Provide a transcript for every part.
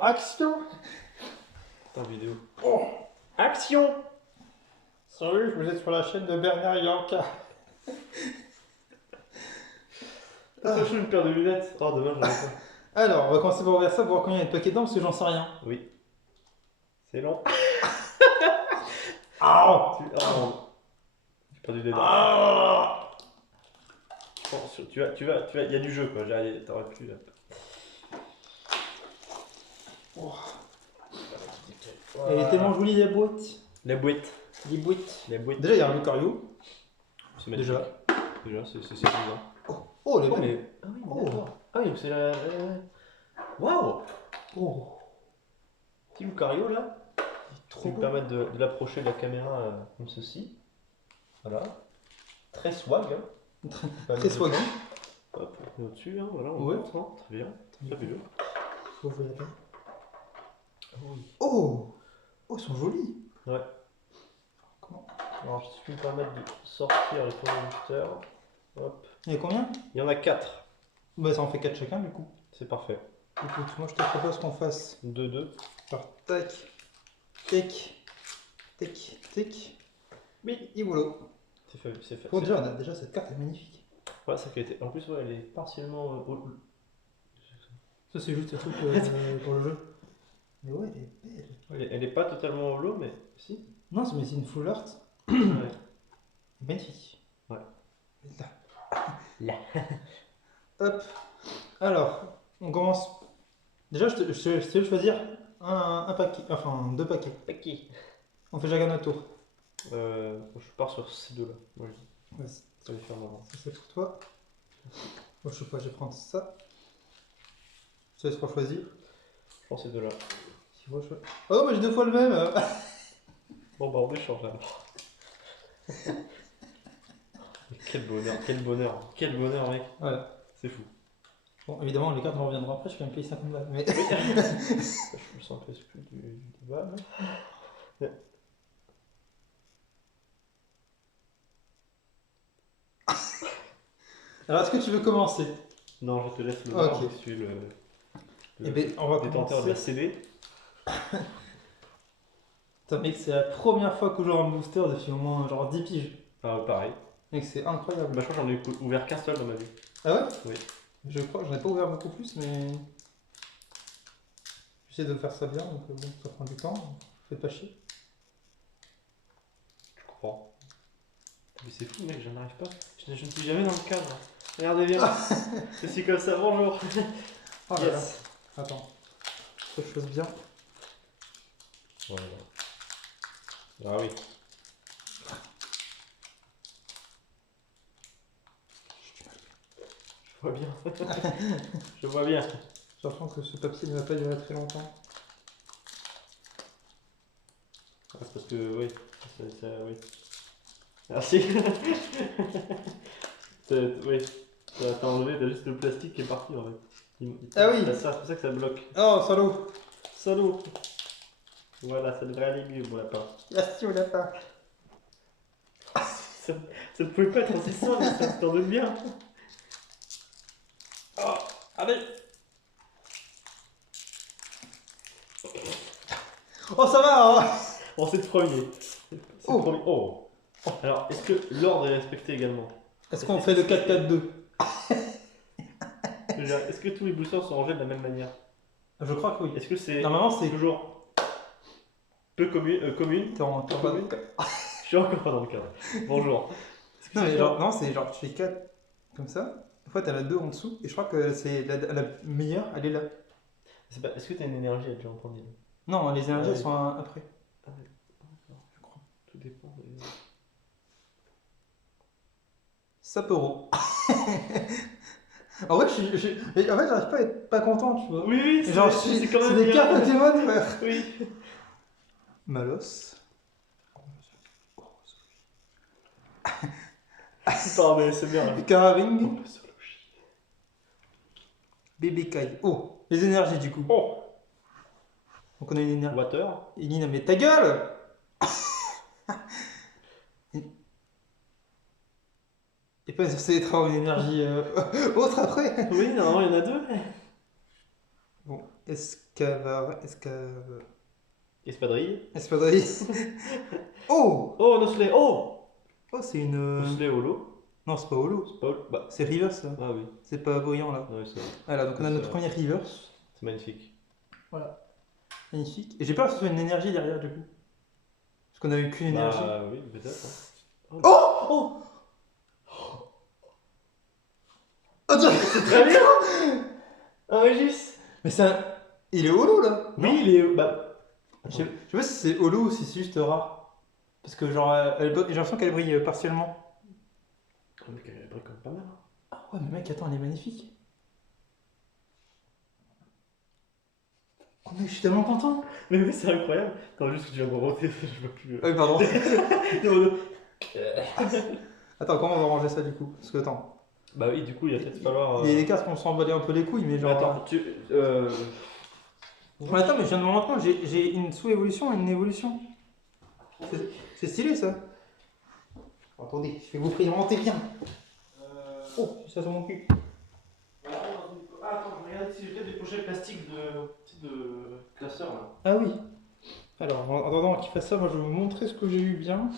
Action. En vidéo. Oh. Action. Salut, vous êtes sur la chaîne de Bernard Yanka. Ça, je une paire de lunettes. Oh, dommage, j'en ai pas. Alors, on va commencer par ouvrir ça pour voir combien il y a de paquets dedans parce que j'en sais rien. Oui. C'est long. Ah. J'ai perdu des dents. Ah. Bon, tu vas, il y a du jeu quoi. T'aurais pu. Là. Oh. Voilà. Elle est tellement jolie la boîte. La boîte. Les boîtes. La boîte. Déjà, il y a un Lucario. C'est magnifique. Déjà. C'est suffisant. Oh, les Oh, belles. mais. Ah oui, Oh. d'accord. Ah oui, c'est la. Waouh! Oh. Petit Lucario là. Il est trop Qui me beau. permettre de l'approcher de la caméra comme ceci. Voilà. Très swag. Hein. Très swaggy. Hop, on est au-dessus, hein, voilà, on Ouais. monte, hein, très bien, fabuleux. Vous voyez bien. Oui. Oh. Oh, ils sont jolis. Ouais. Comment? Alors, si tu peux me permettre de sortir les tours boosters. Hop. Il y a combien? Il y en a 4. Bah, ça en fait 4 chacun du coup. C'est parfait. Écoute, moi je te propose qu'on fasse 2-2. alors tac, tac, tac, tac. Oui, et voilà. C'est fait. C'est fait. Bon, déjà cette carte est magnifique. Ouais, ça qualité. En plus, ouais, elle est partiellement. Ça, c'est juste un truc pour le jeu. Mais ouais, elle est belle. Elle est pas totalement holo, mais si. Non, mais c'est une full art. Ouais. Magnifique. Ouais. Là. Là. Hop. Alors, on commence. Déjà, je te laisse choisir un paquet, enfin 2 paquets. Ok. On fait chacun notre tour. Je pars sur ces deux-là. Moi, je dis. Ouais, Ça va faire marrant. ça c'est pour toi. Moi, je sais pas, je vais prendre ça. Je te laisse choisir. Je prends ces deux-là. Oh non, mais j'ai 2 fois le même. Bon, bah, on échange alors. Quel bonheur, mec. Voilà. C'est fou. Bon, évidemment, les cartes me reviendront après, je vais me payer 50 balles. Mais... Je me sens presque plus du débat. Là. Alors, est-ce que tu veux commencer? Non, je te laisse le Ok. voir, je suis le Eh ben, on va détenteur de la commencer. CD. Putain, mec, c'est la première fois que je joue un booster depuis au moins genre 10 piges. Ah, pareil. Mec, c'est incroyable. Bah, je crois que j'en ai ouvert qu'un seul dans ma vie. Ah ouais? Oui. Je crois que j'en ai pas ouvert beaucoup plus, mais. J'essaie de faire ça bien, donc bon, ça prend du temps. Faites pas chier. Je comprends. Mais c'est fou, mec, j'en arrive pas. Je ne suis jamais dans le cadre. Regardez bien. Je suis comme ça, bonjour. Oh là Yes. là. Attends. Faut que je fasse bien. Voilà. Ah oui. Je vois bien. Je vois bien. J'ai l'impression que ce papier ne va pas durer très longtemps. Ah, c'est parce que, oui. Oui. Merci. Oui. T'as enlevé, t'as juste le plastique qui est parti en fait. Ah oui. C'est pour ça que ça bloque. Oh, salaud! Salaud. Voilà, ça devrait aller mieux, mon lapin. Merci au lapin! Ça ne pouvait pas être aussi simple, ça t'en donne bien. Oh, allez. Oh, ça va! Hein. Bon, c'est le premier. C'est le Oh. premier. Oh. Alors, est-ce que l'ordre est respecté également? Est-ce qu'on fait le 4-4-2? Je veux dire, est-ce que tous les boosters sont rangés de la même manière? Je crois que oui. Est-ce que c'est Normalement, c'est. toujours peu commune? T'es en commune. Je suis encore pas dans le cadre. Bonjour. Est-ce que Non, c'est mais quoi? genre, non, c'est genre tu fais 4 comme ça. Une fois, t'as la 2 en dessous. Et je crois que c'est la meilleure, elle est là. Est-ce que t'as une énergie à déjà en premier là? Non, les énergies Ouais. elles sont après. Ah ouais, d'accord. Je crois. Tout dépend. Sapero. En vrai, j'arrive pas à être pas content, tu vois. Oui, Et genre, c'est quand même c'est des bien. cartes Pokémon, frère. Oui. Malos. Pardon, c'est bien. Là. Caraving. Bébé Kai. Oh, les énergies du coup. Oh. Donc on a une énergie. Water. Nina, mais ta gueule! Et pas censé être une énergie autre après. Oui, normalement il y en a deux. Bon, Espadrille. Espadrille. Oh! Oh, Nosley. Oh! Oh, c'est une. Nosley holo. Non, c'est pas holo. C'est pas holo. Bah. C'est reverse là. Ah oui. C'est pas brillant là. Ouais, c'est Voilà, donc on a C'est notre vrai. premier reverse. c'est magnifique. Voilà. Magnifique. Et j'ai peur que ce soit une énergie derrière du coup. Parce qu'on a eu qu'une énergie. Bah oui, peut-être. Hein. Oh! Oh, tiens. C'est très bien! Un Régis! Mais c'est un. Il est holo là? Non. Oui, il est. Bah. Je sais pas si c'est holo ou si c'est juste rare. Parce que genre, j'ai l'impression qu'elle brille partiellement. Oh, mec, elle brille quand même pas mal. Hein. Ah ouais, mais mec, attends, elle est magnifique. Oh mec, je suis tellement content. Mais oui, c'est incroyable. Attends, juste que tu viens de remonter, je vois plus. Ah oui, pardon. Non, non. Attends, comment on va ranger ça du coup? Parce que attends, Bah oui, du coup, il va peut-être falloir. il y a des cartes qu'on s'emballer un peu les couilles, mais Mais genre. attends, tu. Mais attends, mais je viens de me rendre compte, j'ai une sous-évolution et une évolution. C'est stylé ça. Attendez, je vais vous présenter bien. Oh, ça sur mon cul. Ah, attends, je regarde si j'ai peut-être des pochettes plastiques de classeurs là. Ah oui. Alors, en attendant qu'il fasse ça, moi je vais vous montrer ce que j'ai eu bien.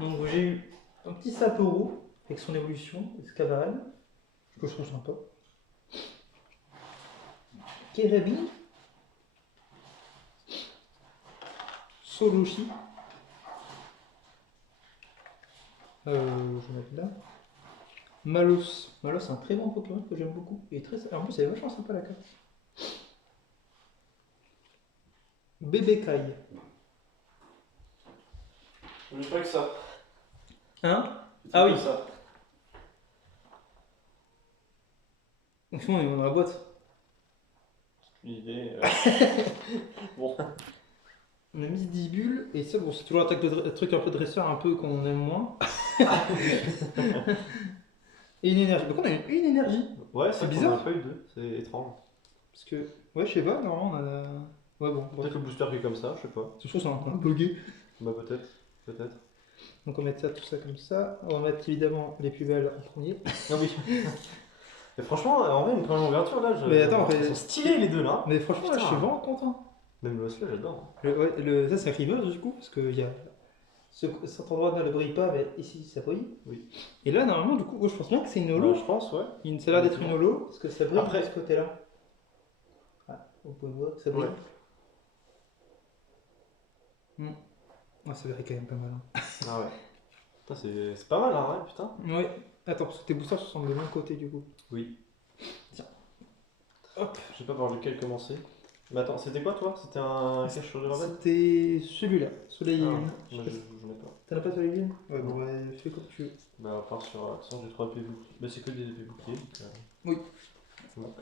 Donc j'ai eu un petit Sapporo avec son évolution, Escavalen, que je trouve sympa. Kerebi. Solushi. Je vais mettre là. Malos. Malos, c'est un très bon Pokémon que j'aime beaucoup. Et très... En plus, elle est vachement sympa la carte. Bébé Kai. Je pas que ça. Hein? Ah oui. Ça. Donc, on est dans la boîte. L'idée. Bon. On a mis 10 bulles, et ça, bon, c'est toujours l'attaque de truc un peu dresseur, un peu qu'on aime moins. Et une énergie. Donc on a une énergie. Ouais, C'est c'est bizarre. bizarre. On a pas eu deux, c'est étrange. Parce que, ouais, je sais pas, normalement on a. Ouais, bon, Peut-être le booster qui est comme ça, je sais pas. Je trouve que c'est un peu bugué. Bah peut-être, peut-être. Donc on va mettre ça, tout ça comme ça. On va mettre évidemment les plus belles en premier. Ah oui. Mais franchement, en vrai, une première ouverture là, Mais attends, ils sont stylés les deux là. Mais franchement, là, je Putain. suis vraiment content. Même le Oslo, j'adore. Ça, c'est un reverse du coup, parce qu'il y a. Cet endroit là ne brille pas, mais ici ça brille. Oui. Et là, normalement, du coup, moi, je pense bien que c'est une holo. Ouais, je pense, ouais. Ça a l'air d'être une holo, parce que ça brille Après- de ce côté-là. Ah, vous pouvez voir que ça brille. Ah, ça brille quand même pas mal. Hein. Ah ouais. Putain, c'est pas mal, hein, ouais, putain. Ouais. Attends, parce que tes boosters sont de mon côté du coup. Oui. Tiens. Hop. Je sais pas par lequel commencer. Mais attends, c'était quoi toi? C'était un cache sur de rebelle? C'était celui-là, Soleil et Ah, Lune. moi, je n'ai pas. T'en as pas Soleil et Lune? Ouais, bon, ouais, fais comme tu veux. Bah, à part sur. De toute façon, j'ai 3 épées boucliers. Bah, c'est que des épées boucliers. Donc, Oui. donc.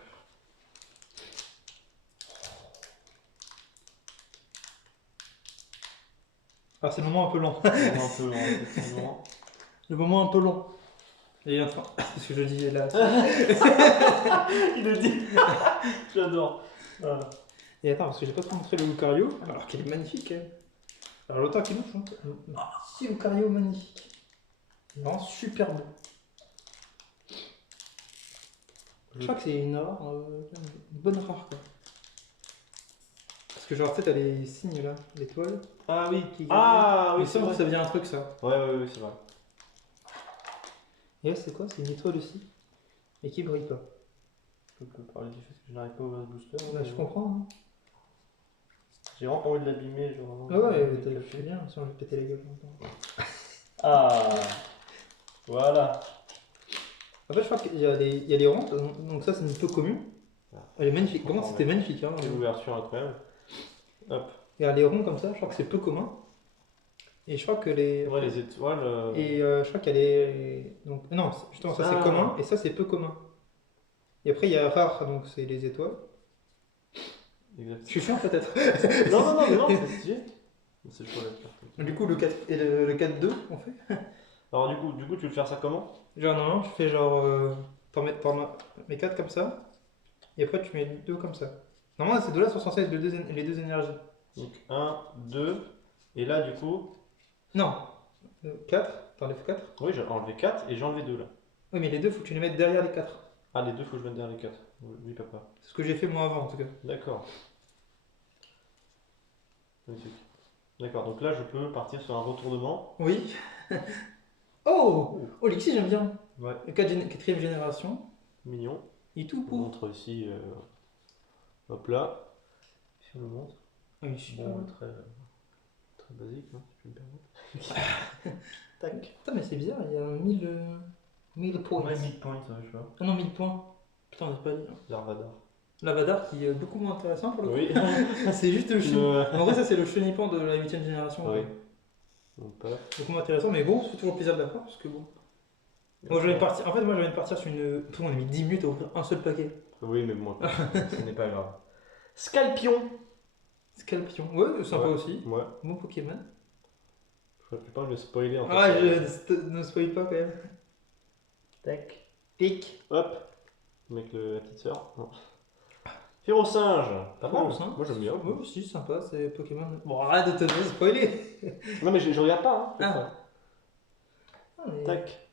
Ah, c'est le moment un peu long. Un peu lent, effectivement. Le moment un peu long. Et enfin, parce que je dis là. Il le dit. J'adore. Voilà. Et attends, parce que j'ai pas trop montré le Lucario, alors qu'il est magnifique. Hein. Alors l'auteur qui montre, si Lucario magnifique. Il est vraiment super beau. Je crois que c'est une rare, une bonne rare quoi. Parce que genre, tu sais, t'as les signes là, l'étoile. Ah oui. Qui Ah oui, mais c'est vrai. ça veut dire un truc ça. Ouais, ouais, ouais, c'est vrai. Et là, c'est quoi? C'est une étoile aussi. Et qui brille pas. Je peux parler du fait que je n'arrive pas à ouvrir ce booster. Là, je comprends. Hein. J'ai vraiment pas envie de l'abîmer. Genre, Ah ouais, t'as fait bien, sinon je vais péter la gueule. Ah. Voilà. En fait, je crois qu'il y a les ronds, donc ça, c'est une peu commune. Elle est magnifique. Comment c'était magnifique. Hein, Quelle ouverture incroyable. Hop. Regarde, les ronds comme ça, je crois que c'est peu commun. Et je crois que les. Ouais, les étoiles. Et je crois qu'il y a les. Donc, non, justement, ça c'est Ah. commun et ça c'est peu commun. Et après, il y a rare, donc c'est les étoiles. Exact. Je suis chiant peut-être. Non, non, non, mais non, c'est stylé. C'est chaud la carte. Du coup, le 4 et le 4-2, on fait. Alors, du coup, tu veux faire ça comment? Genre, normalement, tu fais genre. T'en mets 4 comme ça. Et après, tu mets 2 comme ça. Normalement, ces deux-là sont censés être les deux énergies. Donc, 1, 2. Et là, du coup. Non. 4, t'enlèves 4. Oui, j'ai enlevé 4 et j'ai enlevé 2 là. Oui, mais les deux, faut que tu les mettes derrière les 4. Ah, les deux, faut que je mette derrière les 4. Oui, papa. C'est ce que j'ai fait moi avant en tout cas. D'accord. Magnifique. D'accord, donc là je peux partir sur un retournement. Oui. Oh! Oh, Lixi, j'aime bien. Ouais. Quatrième génération. Mignon. Il est tout On beau. montre ici, hop là. Si on le montre. Ah, il est super. Bon, très basique, hein, si je peux me permettre. Tac. Putain, mais c'est bizarre, il y a 1000 points. Ouais, midpoint, je sais pas. Ah non, 1000 points. Putain, on n'a pas dit. Larvadar. L'Avadar qui est beaucoup moins intéressant pour le coup. Oui. C'est juste le Le- En vrai, ça c'est le chenipan de la 8ème génération. Oui. Donc, pas. Beaucoup moins intéressant, mais bon, c'est toujours plaisir de l'avoir parce que bon. Moi, je viens de partir. En fait, moi, je viens de partir sur une. Putain, on a mis 10 minutes à ouvrir un seul paquet. Oui, mais moi, ce n'est pas grave. Scalpion. Scalpion. Ouais, sympa Ouais. aussi. Ouais. Bon Pokémon. Je ne pas le spoiler en fait. Ah, ne spoil pas quand même. Tac. Pic. Hop. Avec la petite sœur. Non. Férocinge. Pas mal. Férocinge. Moi j'aime bien. Ouais, si, sympa, c'est Pokémon. Bon, arrête de te spoiler. Non, mais je regarde pas. Hein, Ah. Ah, mais- Tac.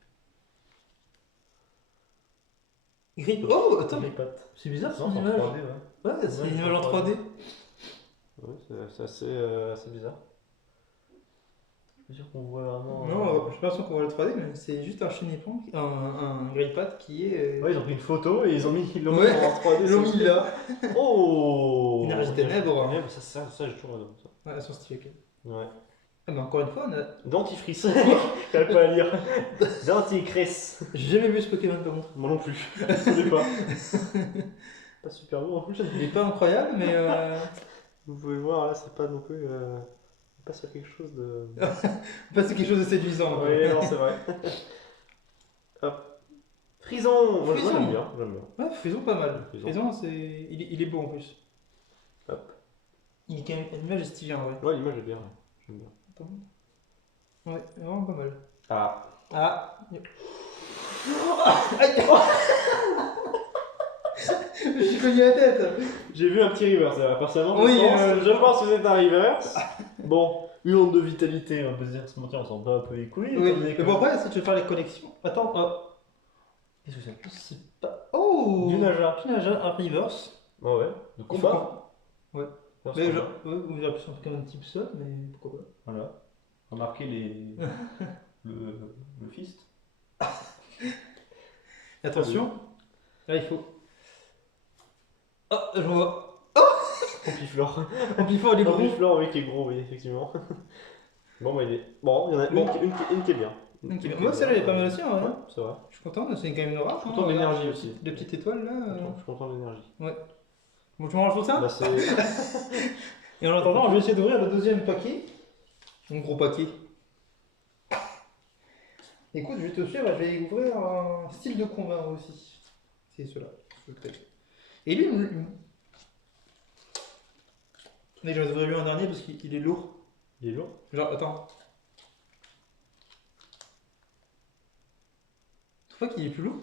Grippe. Oh, attends, mais Grippat. c'est bizarre Non, son c'est en image. 3D, ouais. Ouais, c'est Ouais, une c'est image en en 3D. Ouais, c'est assez bizarre. C'est sûr qu'on voit vraiment. Non, j'ai pas l'impression qu'on voit le 3D, mais c'est juste un chenipan, un greypat qui est. Ouais, ils ont pris une photo et ils l'ont mis Ouais, en 3D. Ils l'ont mis là. Oh. Énergie ténèbres. Ténèbres, ça j'ai toujours adoré ça. Ouais, elles sont stylées. Ok. Ouais. Ah, mais encore une fois, on a... Dentifrice. J'arrive pas à lire. Denticris. j'ai jamais vu ce Pokémon par contre. Moi non plus. Je connais pas. Pas super beau en plus. Il est pas incroyable, mais. Vous pouvez le voir là, c'est pas non plus. Pas sur quelque chose de. Pas c'est quelque chose de séduisant. quoi. Oui, non, c'est vrai. Hop. Frison. Moi Frison. j'aime bien. J'aime bien. Ouais, Frison pas mal. Frison. Frison, c'est... Il est beau en plus. Hop. Il est quand même... L'image est stylée en vrai. Ouais, l'image est bien. J'aime bien. Pas mal. Ouais, vraiment pas mal. Ah. Ah. Aïe. Je suis cogné la tête. J'ai vu un petit reverse là. Personnellement, Oui, je pense que c'est un reverse. Bon, une onde de vitalité, on peut se dire, se mentir, on s'en bat un peu les couilles. Oui, étant donné mais que- bon après, si tu veux faire les connexions... Attends, qu'est-ce que c'est? C'est pas... Oh. Du Naja. Du Naja, un reverse. Ah ouais. De combat. Ouais. Non, c'est Mais pas genre, mal. ouais, on dirait plus un Pokémon type sol, mais pourquoi pas. Voilà. Remarquez le fist. Attention, là il faut. Oh, je vois. Pompiflore. Amplifort, il est gros. Pompiflore, oui, qui est gros, oui, effectivement. Bon, bah, il est. Bon, il y en a Bon. une qui est bien. Ok, moi celle-là elle est pas mal aussi, hein, Ouais, c'est vrai. Je suis content, c'est quand même une rare. Je suis content de l'énergie aussi. Les petites étoiles là. Je suis content de l'énergie. Bon, tu me ranges tout ça Bah, c'est. Et en attendant, je vais essayer d'ouvrir le deuxième paquet. Mon gros paquet. Écoute, je vais te suivre, je vais ouvrir un style de combat aussi. C'est cela. Et lui, mais j'en ai ouvert lui un dernier parce qu'il est lourd. Il est lourd. Genre, attends. Tu trouves pas qu'il est plus lourd?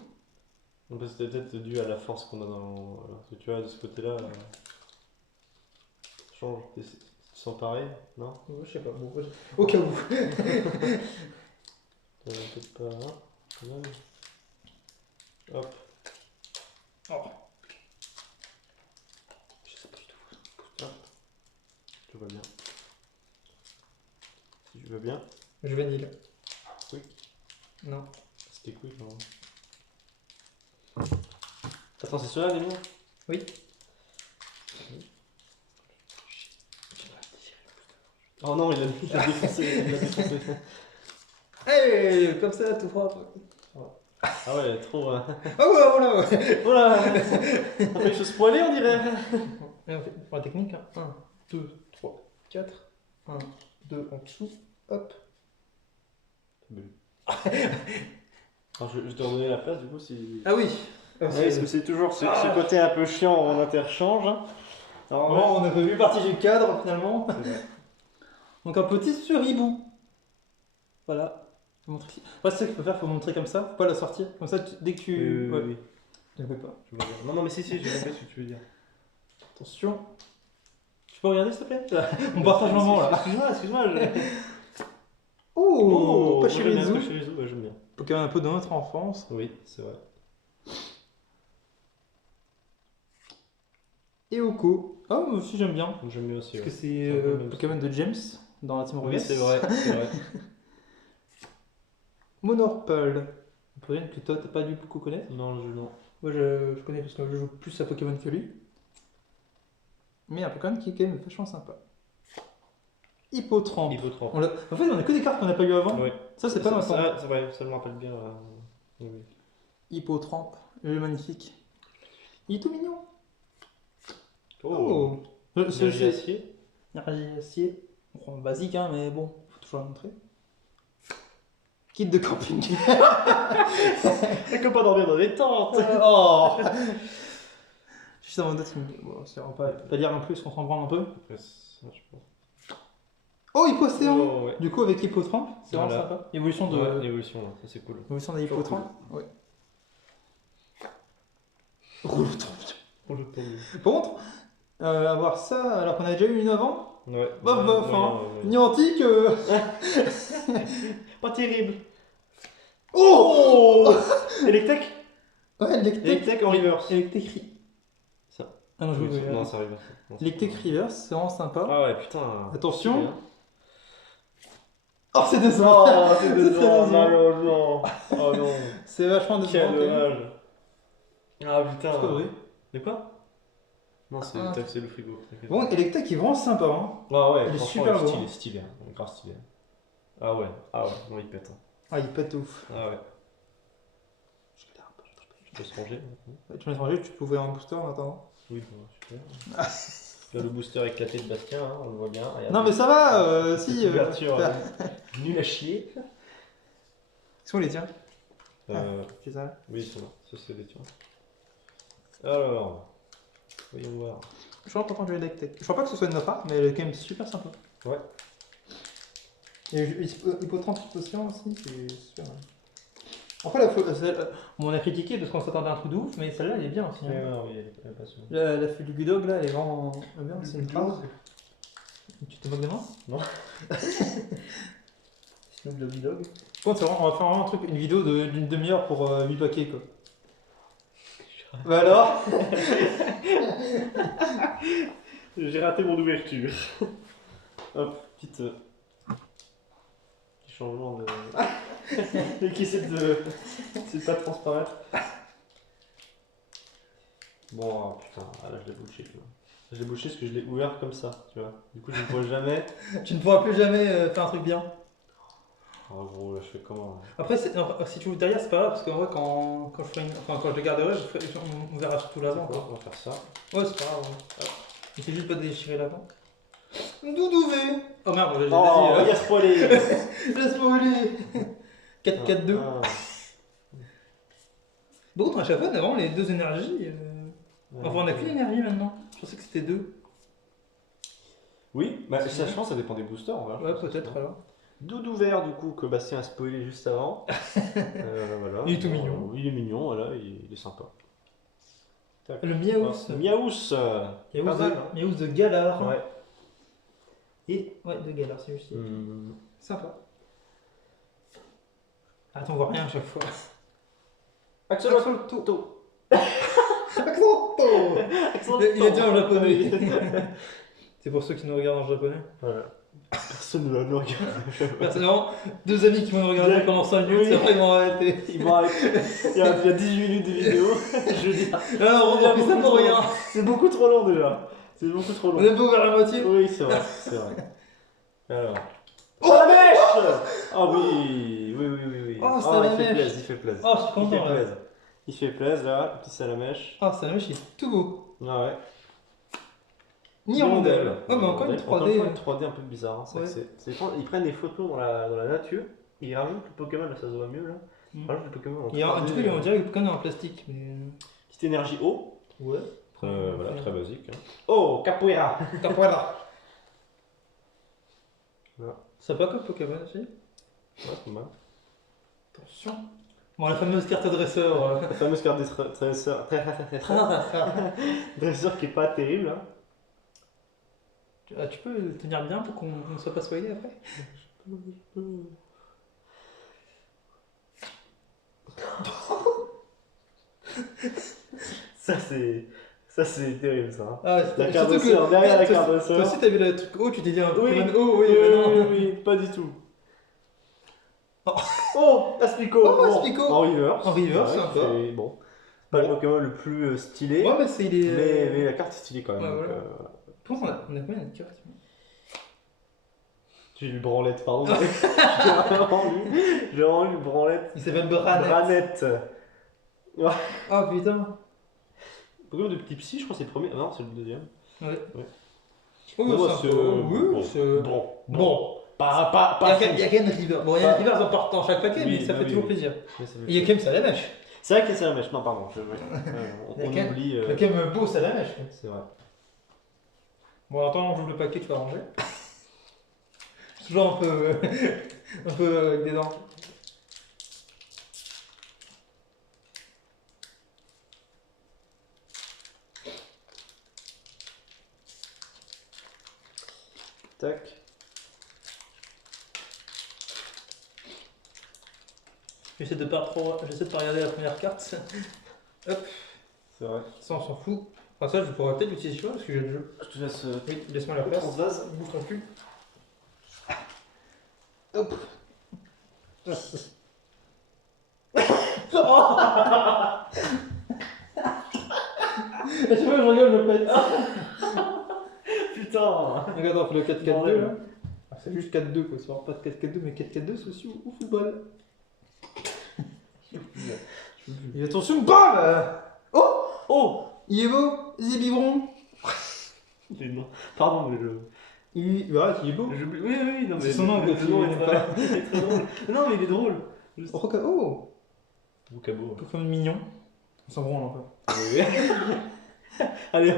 Donc, c'était peut-être dû à la force qu'on a dans. Parce que tu vois, de ce côté-là. Change. Ils sont pareils, non? Je sais pas, bon, au cas où. Peut-être pas. Hein, quand même. Hop. Oh. Je sais pas du tout. Hop. Tout va bien. Si tu veux bien. Je vanille. Oui. Non. C'était quick, non? Attends, c'est ceux-là les miens? Oui. Oh non, il a défoncé. Il a défoncé. Hey, comme ça, tout froid. Ah ouais, trop. Ah ouais, voilà, ouais. Voilà. On fait les choses poilées, on dirait. Et on fait pour la technique, 1, 2, 3, 4. 1, 2 en dessous. Hop. Alors, je te redonner la place du coup si. Ah oui. Ouais, parce que c'est toujours ce côté un peu chiant en interchange. Hein. Alors, bon, on a vu partie du cadre finalement. Donc un petit suribou. Voilà. Je montre ici. Ouais, c'est ça qu'il faut faire, faut montrer comme ça, faut pas la sortir. Comme ça, dès que tu. Ouais. Oui. Je ne fais pas. Je vois bien. Non, non, mais si, j'ai compris ce que tu veux dire. Attention. Tu peux regarder s'il te plaît? On partage le moment là. Excuse-moi. Oh, pas chez Pachirisu. ouais, j'aime bien. Pokémon un peu de notre enfance. Oui, c'est vrai. Et Oko. Ah, moi aussi j'aime bien. J'aime bien aussi. Parce que Ouais. c'est un peu le même Pokémon de James dans la Team Oui, Rocket. c'est vrai, c'est vrai. Monorpal. Pour une que toi t'as pas du beaucoup connaître. Non, non. Moi je connais parce que je joue plus à Pokémon que lui. Mais un Pokémon qui est quand même vachement sympa. Hippotrampe. Hippotrampe. En fait, on a que des cartes qu'on n'a pas eu avant. Ouais. Ça, c'est pas mal. C'est vrai, ça me rappelle bien. Oui. Hippotrampe. Il est magnifique. Il est tout mignon. Oh, C'est acier. acier. Bon, basique, hein, mais bon, faut toujours le montrer. Kit de camping. Elle peut pas dormir dans les tentes. Oh. Je suis dans mon autre. Bon, c'est vraiment pas dire non plus, qu'on s'en branle un peu. Après, ça, je pense. Oh, Hippocéan. Oh, ouais. Du coup, avec Hippotrampe, c'est vraiment Voilà. sympa. Évolution de. Ouais, l'évolution, là, ça c'est cool. Évolution des Hippotrampe. Ouais. Rouleau-trampe. Pour le pauvre. Par contre, avoir ça alors qu'on a déjà eu une avant, Ouais. bof bof, moyen, hein. ouais. Niantic. Pas terrible. Oh. Electek. Ouais, Electek en reverse. Electek. Ça. Ah non, je Oui, veux non, ça arrive. Non, c'est Electek pas- Reverse, c'est vraiment sympa. Ah ouais, putain. Attention. Stylé, hein. Oh, c'est décevant. Oh, c'est très décevant, décevant. malheureusement. Oh non. C'est vachement décevant. Quel quand même. dommage. Ah putain. C'est pas vrai. De quoi? Non, c'est Ah. c'est le frigo. t'inquiète. Bon, Electek est vraiment sympa. Hein. Ah ouais, il est franchement, super beau, stylé, hein. stylé, hein. Grave stylé. Ah ouais, non, il pète. Hein. Ah, il pète de ouf. Ah ouais. Je galère un peu, Je peux se ranger maintenant. Ouais, tu m'as changé, tu peux ouvrir un booster en attendant. Oui, bon, super. Là, le booster éclaté de Bastien, hein, on le voit bien. Regarde. Non, mais ça va, si. Ouverture Faire. nul à chier. Qui sont les tiens? Euh, C'est ça. oui, c'est bon, ça c'est des tiens. Alors, voyons voir. Je crois pas quand je vais Electek. Je crois pas que ce soit une nota, mais elle est quand même super sympa. Ouais. Et Hippotrampe Hypocéan aussi, c'est super mal. Après, bon, on a critiqué parce qu'on s'attendait à un truc de ouf, mais celle-là, elle est bien aussi. Hein. Non, oui, elle est pas sûre. La feuille du Gudog, là, elle est vraiment bien. C'est une phrase. Tu te moques de moi? Non. Snoop Doggy Dog. Par contre, on va faire vraiment un truc, une vidéo d'une demi-heure pour 8 paquets, quoi. Bah alors? J'ai raté mon ouverture. Hop, petit changement de. Et qui essaie de. C'est pas transparaître. Bon, ah, putain, là je l'ai bullshit là. Je l'ai bullshit parce que je l'ai ouvert comme ça, tu vois. Du coup, je ne vois jamais. Tu ne pourras plus jamais faire un truc bien. Oh gros, là je fais comment là. Après, non, si tu ouvres derrière, c'est pas grave, parce qu'en vrai, quand je ferai quand je le garderai, on verra surtout l'avant, quoi. On va faire ça. Ouais, c'est pas grave. Ouais. Mais c'est juste pas de déchirer l'avant. Doudouvé. Oh merde, j'ai Oh, vas-y. il a spoilé. Laisse-moi aller. 4-4-2. Ah, Bon, à chaque fois, on a vraiment les deux énergies. ouais. Enfin, on a qu'une énergie maintenant. Je pensais que c'était deux. Oui, bah sachant, ça dépend des boosters, on verra. Ouais, peut-être alors. Doudou vert du coup que Bastien a spoilé juste avant. Voilà. Il est tout mignon. Il est mignon, voilà, il est sympa. Tac. Le Miaous. Miaous. Miaous de Galar. Ouais. Et ouais, de Galar, c'est juste. Hmm. Sympa. Attends, on voit rien à chaque fois. Axolotl. Il est dit en japonais. C'est pour ceux qui nous regardent en japonais. Voilà. Personne ne va nous regarder. Personnellement, deux amis qui vont nous regarder pendant 5 minutes, Oui. c'est après ils vont arrêter. Il y a 18 minutes de vidéo. Je veux dire. Non, on fait ça pour rien. C'est beaucoup trop long déjà. C'est beaucoup trop long. On a pas ouvert la moitié. Oui, c'est vrai, c'est vrai. Alors. Oh la mèche. Ah oui, oui. Oh, c'est la mèche. Il fait plaisir. Oh, je suis Il fait content là. plaisir. Il fait plaisir là, le petit salamèche. Ah, c'est la mèche, il est tout beau. Ah ouais. Hirondelle. Oh, mais encore une Encore 3D. une fois, une 3D un peu bizarre. Hein. Ouais. Ils prennent des photos dans la nature, ils rajoutent le Pokémon, là ça se voit mieux là. Mm. Ils rajoutent le Pokémon en 3D. Du coup, on dirait que le Pokémon est en plastique. Mais... Petite énergie eau. Ouais. Voilà, très basique. Hein. Oh, Capoeira. Voilà. Voilà. Sympa comme Pokémon aussi. Ouais, pas mal. Attention. Bon, la fameuse carte dresseur. La fameuse carte dresseur. Dresseur qui est pas terrible. Hein. Tu peux tenir bien pour qu'on ne soit pas spoilé après? Ça c'est Ça, c'est terrible, ça. Hein. Ah, La carte de sœur, derrière la carte de sœur. Toi aussi, t'as vu le truc haut, tu t'es dit un Oui, Pokémon haut, oui, mais non. oui, pas du tout. Oh. Oh, Aspico. Oh, Bon, Aspico. en reverse. En reverse, Ouais, sympa. c'est bon. Pas le Pokémon le plus stylé. Ouais, mais c'est il est. Mais la carte est stylée quand même. Ouais, donc, voilà. Pour on a combien de cartes? J'ai lu branlette, pardon. J'ai vraiment lu branlette. Il s'appelle Branette. Branette. Oh putain. Pokémon de petit psy, je crois que c'est le premier. Ah non, c'est le deuxième. Ouais. Ouais. Oh, Non, c'est c'est oui, c'est. bon. Pas Il y a quand même River. Bon, il y a River en partant chaque paquet, Oui, mais ça bah fait oui, toujours oui. plaisir. Mais ça fait Et il y a quand même Salamèche. C'est vrai que c'est la mèche. Non, pardon. On Il y a oublie. Il y a quand même un beau Salamèche. C'est vrai. Bon, attends, j'ouvre le paquet, tu vas ranger. Toujours un peu. un peu avec des dents. Tac. J'essaie de pas regarder la première carte. Hop, C'est vrai. ça on s'en fout. Enfin, ça je pourrais peut-être l'utiliser chez moi parce que j'ai le jeu. Je te laisse. Oui, laisse-moi la place. Transvase. Bouge ton cul. Hop. Tu vois, je regarde le pète. Putain. Regarde, on fait le 4-4-2 Bordel. là. Ah, c'est juste 4-2 quoi, c'est vraiment pas de 4-4-2 mais 4-4-2 c'est aussi au football. Et attention, BAM. Oh. Oh. Il est beau, Zibibron. Non. Pardon, mais je. Il arrête, il est beau. Oui, non, mais. C'est son nom, le quoi, nom il est est très il est très drôle. Non, mais il est drôle. Juste. Oh, Vocabo. Pokémon mignon. On s'en branle un peu. Oui. Allez,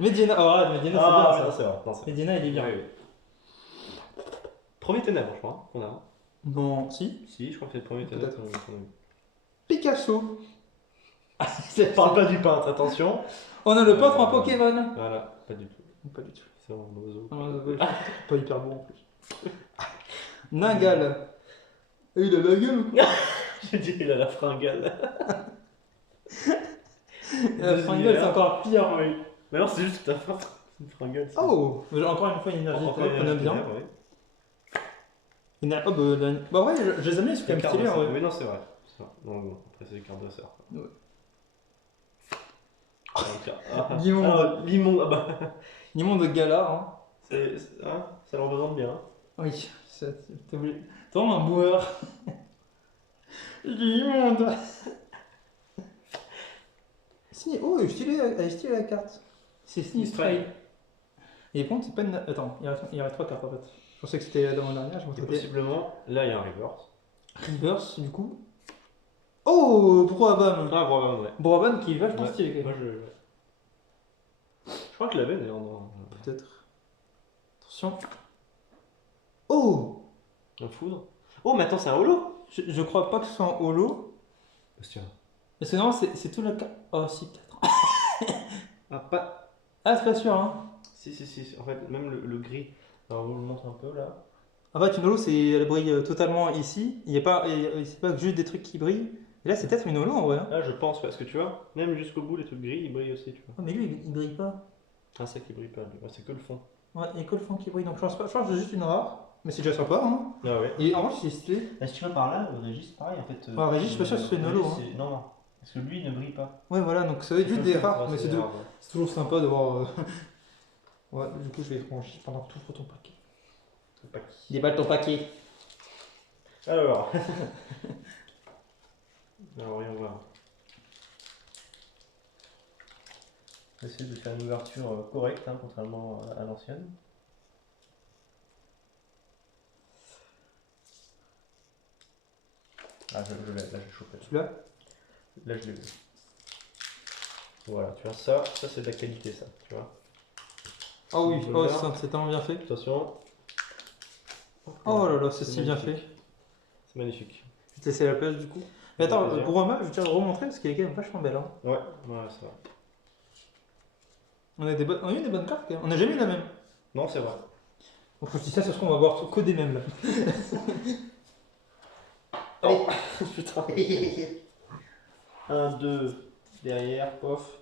Medina, oh, Medina c'est bien ça. c'est vrai. Non, c'est Medina il est bien. Oui, oui. Premier ténèbres, je crois, hein, qu'on a. Non, si. Si, je crois que c'est le premier ténèbres qu'on a eu. Picasso. Parle pas du peintre, attention. On a le peintre en Pokémon. Voilà, pas du tout. Pas du tout. C'est un oiseau. Pas hyper beau en plus. Ningal. Et il a la gueule ou quoi? J'ai dit, il a la fringale. La fringale c'est encore pire. Oui. Mais non, c'est juste que t'as faim. Une fringale. c'est- Oh, encore une fois une énergie Encore qu'on aime bien. ténèbres, oui. Oh, bah ouais, je les aime bien, ils sont quand même stylés. Cartes de Ouais. sœur. Oui, non, c'est vrai. C'est vrai. Non, bon, après, c'est les cartes de sœur. Ouais. Limon. Limon, ah bah. Limon de Galar. Hein. Hein, ça leur représente bien. Oui, t'as vraiment un boueur. Limon. Si, oh, elle est stylée la carte. C'est Sinistrail. Et par contre, c'est pas une. Attends, il reste 3 cartes en fait. Je pensais que c'était dans mon dernière, je m'en Et traitais. possiblement, là, il y a un reverse. Reverse, du coup. Oh, Broabam. Ah, vraiment, ouais. Broabam qui est vachement Ouais. stylé. Moi, je crois que je l'avais d'ailleurs dans. Peut-être. Attention. Oh, Un foudre. Oh, mais attends, c'est un holo. je crois pas que ce soit un holo. Bastien. Parce que non, c'est tout la carte. Oh, si, peut-être. Ah, pas. Ah, c'est pas sûr, hein. Si. En fait, même le gris. Alors, on vous le montre un peu là. En fait, une holo, elle brille totalement ici. Il y a pas, c'est pas juste des trucs qui brillent. Et là, c'est peut-être une holo en vrai. Hein. Là, je pense, parce que tu vois, même jusqu'au bout, les trucs gris, ils brillent aussi, tu vois. Oh, mais lui, il brille pas. Ah, c'est qui brille pas, lui. Ouais, c'est que le fond. Ouais, il y a que le fond qui brille. Donc, je pense que c'est juste une rare. Mais c'est déjà sympa, hein. Ah ouais. Et en revanche, c'est stylé. Si tu vas par là, Régis, pareil en fait. Ouais, Régis, je suis pas sûr que ce soit une holo, hein. Non. Parce que lui, il ne brille pas. Ouais, voilà, donc ça va être juste des rares. Ouais, Mais c'est rare, ouais. c'est toujours sympa de voir. Ouais, du coup, je vais franchir pendant que tu ouvres ton paquet. C'est pas qui. Déballe ton paquet. Alors. Alors, voyons voir. On va essayer de faire une ouverture correcte, hein, contrairement à l'ancienne. Ah, je l'ai, là, je l'ai chopé. Tu l'as? Là, je l'ai vu. Voilà, tu vois, ça c'est de la qualité, ça, tu vois. Oh oui, Tu peux oh, le faire. c'est tellement bien fait. Attention. Oh là là, c'est si bien magnifique. fait. C'est magnifique. Je vais te laisser la place du coup. Mais attends, Avec plaisir. pour Roma, je tiens à le remontrer parce qu'elle est quand même vachement belle. Hein. Ouais, ça va. On a eu des bonnes cartes quand même. On n'a jamais eu la même. Non, c'est vrai. Bon, je dis ça, ce qu'on va voir que des mêmes là. Oh putain. 1, 2, derrière, pof.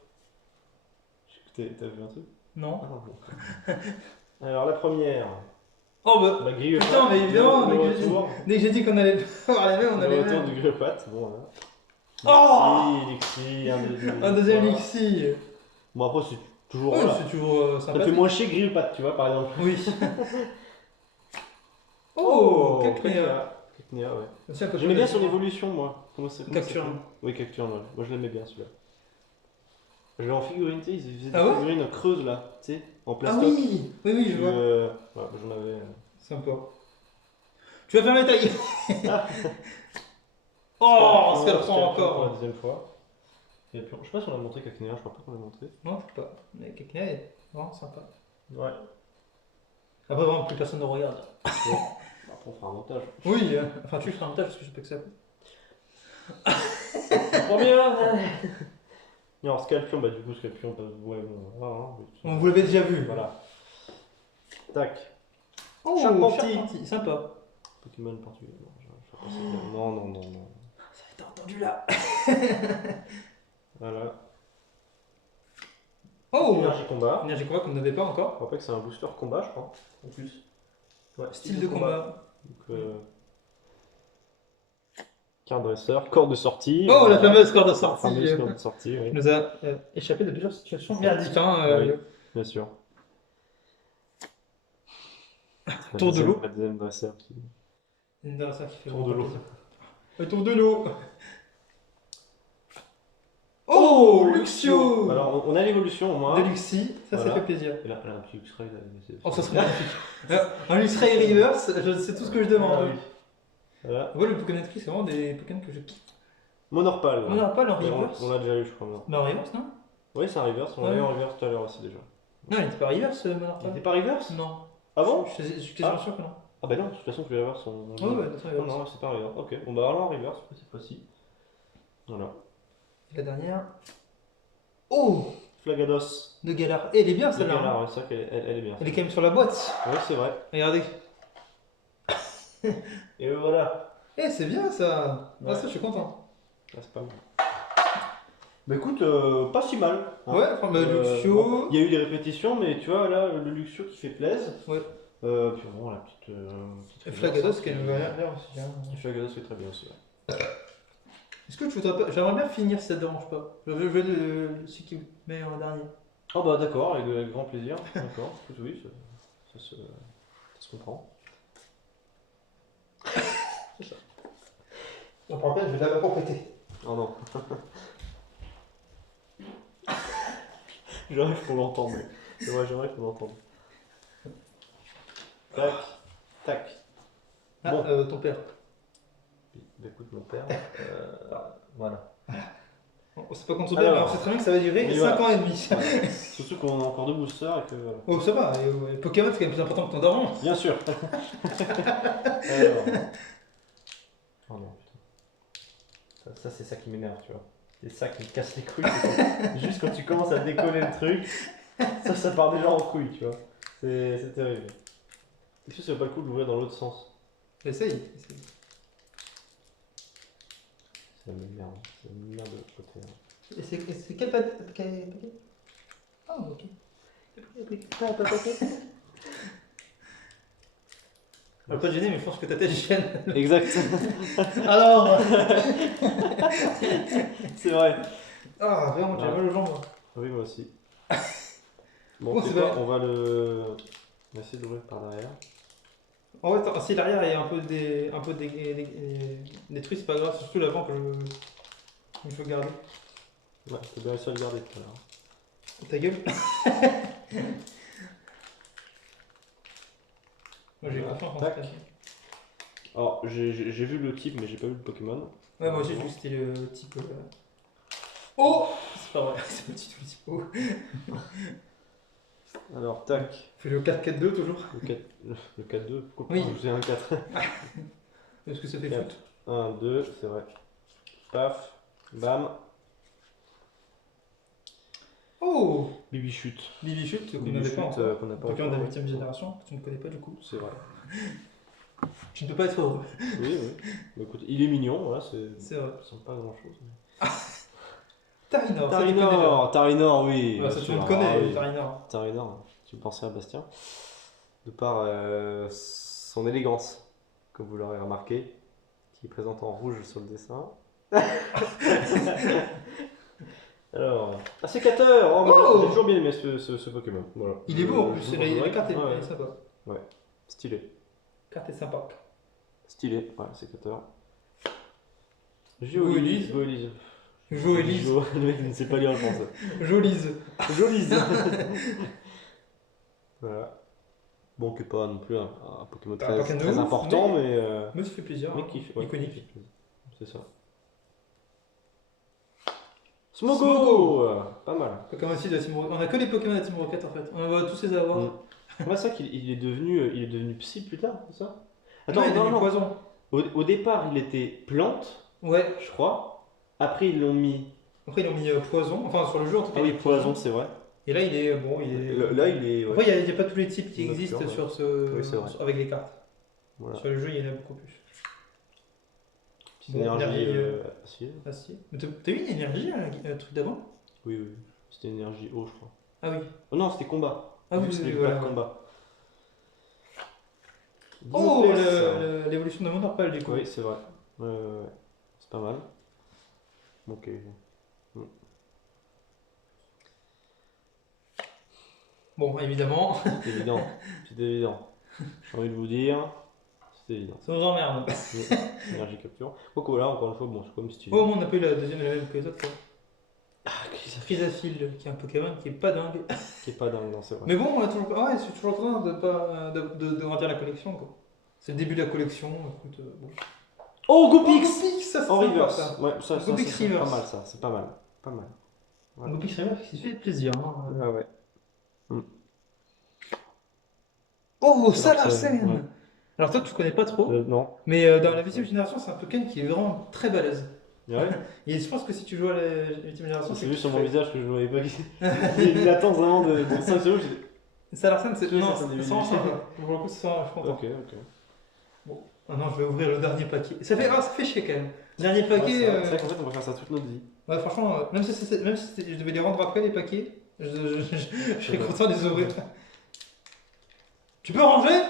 T'as vu un truc? Non. Ah, bon. Alors, la première. Oh bah. La grille Putain, mais évidemment, le dès que j'ai dit- retour. Dès que j'ai dit qu'on allait voir les mêmes, on Le avait les retour mêmes. du grille-patte. Bon, là. Oh Lixi, un deuxième. Un deuxième Voilà. Lixi. Bon, après, c'est toujours. Oui, Voilà. c'est toujours Ça sympa. fait moins chier grille-patte, tu vois, par exemple. Oui. Oh, Cacnea. Cacnea. Cacnea, ouais. Tiens, quand J'aimais on bien a son dit- évolution, moi. Comment ça Cacturne. s'appelle? Oui, Cacturne, ouais. Moi, je l'aimais bien, celui-là. Je l'ai en figurine, tu sais, ils faisaient des Ah ouais figurines creuses, là, tu sais, en Ah plastoc. oui, oui, je vois. Ouais, j'en avais. Sympa. Tu vas fermer ta gueule. Ah. Oh, Scorpion, ce qu'elle prend Scorpion pour la encore. deuxième fois. Et puis, je sais pas si on a montré Cacnea, je crois pas qu'on l'a montré. Non, je sais pas. Mais Cacnea est vraiment sympa. Ouais. Après, vraiment, plus personne ne regarde. Bon. Après, on fera un montage. Oui, enfin, tu feras un montage parce que je sais pas que ça. Première. Non, Scorpion, bah du coup, Scorpion, ouais, bon, voilà, hein, On vous l'avait déjà vu. Voilà. Tac. Oh, Charpentier. Charpentier, sympa. Pokémon portugais. Non, je sais pas si non, non, non, non. Ça va être entendu là. Voilà. Oh, Énergie combat. énergie combat qu'on n'avait pas encore. Je rappelle que c'est un booster combat, je crois. En plus. Ouais, Style de combat. Donc, carte dresseur, corde de sortie. Oh, la fameuse corde de La sortie. fameuse corde de sortie, oui. Qui nous a échappé de plusieurs situations merdiques. Hein, Oui. Bien sûr. Tour de l'eau. La deuxième dresseur qui. Une dernière qui fait Tour de vraiment l'eau. plaisir. Le tour de l'eau. Oh, Luxio. Alors, on a l'évolution au moins. De Luxie, ça Voilà. fait plaisir. Et là, un petit X-Ray. Oh, ça serait magnifique. Un Luxray Reverse, c'est tout ce que je demande. Ah oui. Voilà. Voilà, le Pokémon Tree, c'est vraiment des Pokémon que je kiffe. Monorpal. On n'a pas le Ouais, Reverse. on l'a déjà eu, je crois. Mais en Reverse, non? Oui, c'est un reverse. On l'a eu en reverse tout à l'heure aussi déjà. Non, il était pas Reverse, Il Monorpal. n'était pas reverse? Non. Ah bon? Je suis quasiment sûr que non. Ah bah non, de toute façon, tous les reverse sont. Ouais, ouais, c'est Non, Reverse. non, c'est pas reverse. Ok, bon bah alors en reverse cette fois-ci. Voilà. La dernière. Oh, Flagados. de Galar. Eh, elle est bien C'est celle-là. là, Hein. ouais, c'est vrai qu'elle est bien. Elle est quand même sur la boîte. Oui, c'est vrai. Regardez. Et voilà. Eh, c'est bien ça. Ouais. Ah, ça, je suis content. Ah, c'est pas mal. Bah écoute, pas si mal. Hein. Ouais, enfin, bah, Luxio. Bon, il y a eu des répétitions, mais tu vois, là, le Luxio qui fait plaise. Ouais. Puis bon, la petite. Et Flagados, qui me va bien aussi. Hein. Et Flagados, c'est très bien aussi. Ouais. Est-ce que tu voudrais pas. J'aimerais bien finir si ça te dérange pas. Je veux celui qui met en dernier. Oh bah d'accord, avec grand plaisir. D'accord, écoute, oui, ça se comprend. On prend bien, je vais d'abord péter. Oh non. J'aimerais qu'on l'entende. Ouais, j'aimerais qu'on l'entende. Tac, tac. Ah, Bon. ton père. Bah, écoute, mon père. Voilà. On sait pas contre son père, mais Alors. on sait très bien que ça va durer Mais 5 voilà. ans et demi. Voilà. Surtout qu'on a encore deux boosters et que. Voilà. Oh, ça va. Et Pokémon, c'est quand même plus important que ton daron. Bien sûr. Alors. Oh non, putain. Ça c'est ça qui m'énerve, tu vois. C'est ça qui me casse les couilles. c'est que Juste quand tu commences à décoller le truc, ça part déjà en couille, tu vois. C'est terrible. Est-ce que c'est pas le coup de l'ouvrir dans l'autre sens? Essaye. C'est la même merde. C'est la même merde de l'autre côté. Hein. Et c'est quel paquet? Ah, ok. Je vais pas te gêner, mais je pense que ta tête gêne. Exact. Alors C'est vrai. Ah, vraiment, j'ai Ah. mal aux jambes. Oui, moi aussi. Bon, Oh, c'est c'est quoi? vrai. On va essayer d'ouvrir par derrière. En fait, si l'arrière est un peu détruit, c'est pas grave, c'est surtout l'avant que il faut garder. Ouais, t'as bien réussi à le garder tout à l'heure. Ta gueule. Moi j'ai Voilà. confiance en Tac. ce cas. Alors, j'ai vu le type, mais j'ai pas vu le Pokémon. Ouais, moi aussi, j'ai vu que c'était le type. Oh, c'est pas vrai, c'est pas du tout le type O. Alors, tac. Fais le 4-4-2 toujours. Le 4-2, pourquoi Oui. pas rajouter un 4? Est-ce que ça fait Quatre. foot? 1, 2, c'est vrai. Paf, bam, Oh, Bibichute. Bibichute, qu'on n'avait Bibichute, pas encore. qu'on n'a pas Pokémon de encore, 8ème ouais. génération, que tu ne connais pas du coup. C'est vrai. Tu ne peux pas être heureux. Oui, oui. Bah, écoute, il est mignon, voilà, c'est C'est vrai. ça ressemble pas à grand chose. Tarinor, ça, tu connais déjà. Tarinor, oui. Ouais, bien ça, tout sûr. le monde connaît, oui. Tarinor. Tarinor, tu pensais à Bastien. De par son élégance, comme vous l'aurez remarqué, qui est présente en rouge sur le dessin. Alors, un sécateur. Oh, moi, Oh j'ai toujours bien aimé ce Pokémon. Voilà. Il est beau en Je plus, vous la conseillerais. carte est Ouais, sympa. stylé. Carte est sympa. Stylé, ouais, sécateur. Goélise. Goélise. Joélise. Le mec ne sait pas lire le français. Jolise. Jolise. Voilà. Bon, qui n'est pas non plus un Pokémon Pas un Pokémon très de ouf, important, mais. Mais ça fait plaisir. mais hein. qui fait- ouais, Iconique. qui fait plaisir. C'est ça. Smogo. Pas mal. Pokémon aussi de la Team Rocket. On a que les Pokémon de la Team Rocket en fait. On va tous les avoir. Mm. Ouais, c'est vrai qu'il est devenu psy plus tard, c'est ça? Attends, il est devenu poison. Au départ, il était plante, Ouais. je crois. Après, ils l'ont mis. Après, ils ont mis poison. Enfin, sur le jeu en tout cas. Ah oui, il est poison, c'est vrai. Et là, il est. Bon, il est. Là, il est. ouais. Après, il n'y a pas tous les types qui Nocturne, existent ouais. sur ce. Oui, c'est vrai. Avec les cartes. Voilà. Sur le jeu, il y en a beaucoup plus. Petite Bon, énergie énergie, acide. Ah si. Mais t'as eu une énergie, un truc d'avant? Oui, oui. C'était énergie eau, je crois. Ah oui. Oh non, c'était combat. Ah oui, C'était oui, le voilà. combat. Oh, Dimoplex. l'évolution de Monarpal du coup. Oui, c'est vrai. C'est pas mal. Ok. Bon, évidemment, C'est évident. C'est évident. J'ai envie de vous dire, c'est évident. ça nous emmerde. Énergie capture. Quoique là, encore une fois, bon, c'est comme stylé. Oh, on a pas eu la deuxième et la même que les autres. Quoi. Ah, qui Frisafield, qui est un Pokémon qui est pas dingue. est pas dingue, non, c'est vrai. Mais bon, on a toujours. Ah ouais, c'est toujours en train de grandir la collection. Quoi. C'est le début de la collection. Écoute, bon. Oh, Gopix, Gopix ça c'est en sympa, reverse. ça. Ouais, ça Gopix c'est pas reverse. mal, ça. C'est pas mal. Pas mal. Ouais. Gopix Reverse qui fait plaisir. Hein. Ah ouais. Oh, C'est Salarsen Larsen, ouais. Alors toi, tu connais pas trop, Non. mais dans la 8ème génération, c'est un Pokémon qui est vraiment très balèze. Ouais. Et je pense que si tu joues à la 8ème génération, C'est que vu tu sur mon fais. visage que je ne voyais pas qui. Il attend vraiment de 5 secondes. Salarsen, c'est. Oui, Non, ça, c'est c'est des sans minutes. Pour le coup, c'est sans. Je suis content. Ok, ok. Ah non, je vais ouvrir le dernier paquet. Ça fait chier quand même. Dernier Ouais, paquet. c'est vrai qu'en fait, on va faire ça toute notre vie. Ouais, franchement, même si je devais les rendre après les paquets, je serais content de les ouvrir. Tu peux ranger?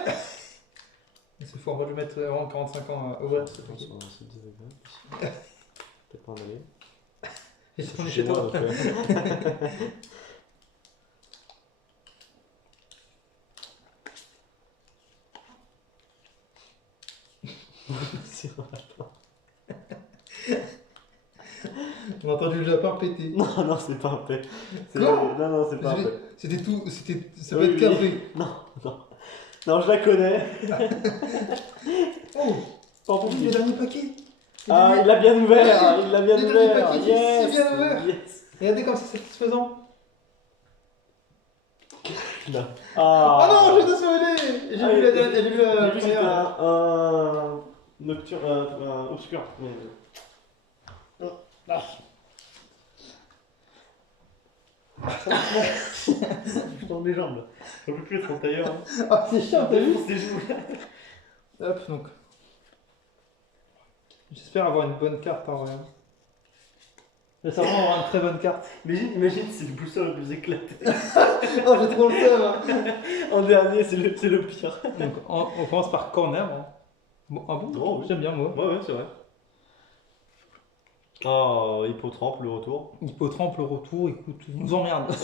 C'est fort, on va lui mettre vraiment 45 ans à ouvrir ce paquet. C'est désagréable ici. Peut-être pas en aller. Et on est chez toi. donc, C'est vrai. On a entendu le lapin péter. Non, non, c'est pas un pet. Quoi Non, non, c'est pas un pet. C'était tout, ça peut Oui, être oui. carré. Non, non. Non, je la connais. Oh, Pas pour le dernier paquet. Ah, il l'a bien ouvert. Il l'a bien Le ouvert. dernier paquet, Yes. c'est bien ouvert. Yes. Regardez comme c'est satisfaisant. Là. Ah non, j'ai désolé. J'ai Ah, vu oui, la dernière, j'ai vu la J'ai vu que c'était première. un nocturne, un obscur. Je tombe les jambes là. On peut plus être en tailleur. Hein. Ah, c'est chiant, t'as vu? Des joues. Hop, donc. J'espère avoir une bonne carte en vrai. J'espère vraiment avoir une très bonne carte. Imagine, c'est le booster le plus éclaté. Oh, j'ai trop le seum. En dernier, c'est le pire. Donc, on commence par corner. Hein. Bon, ah bon? Oh, oui. J'aime bien moi. Ouais, c'est vrai. Oh, Hippotrampe, le retour. Hippotrampe, le retour, écoute, il nous emmerde.